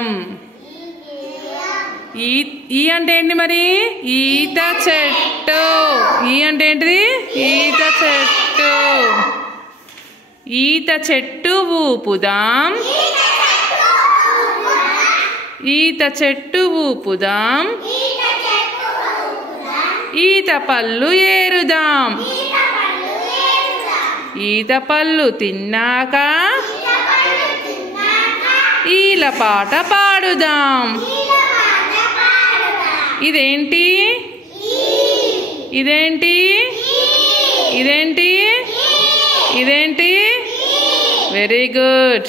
గేయం. ఈ అంటే ఏంటి మరి? ఈత చెట్టు. ఈ అంటే ఏంటిది? ఈత చెట్టు. ఈత చెట్టు ఊపుదాం, ఈత చెట్టు ఊపుదాం, ఈత పళ్ళు ఏరుదాం. ఈత పళ్ళు తిన్నాక ఈల పాట పాడుదాం. ఇదేంటి? ఇదేంటి? ఇదేంటి? ఇదేంటి? Very good.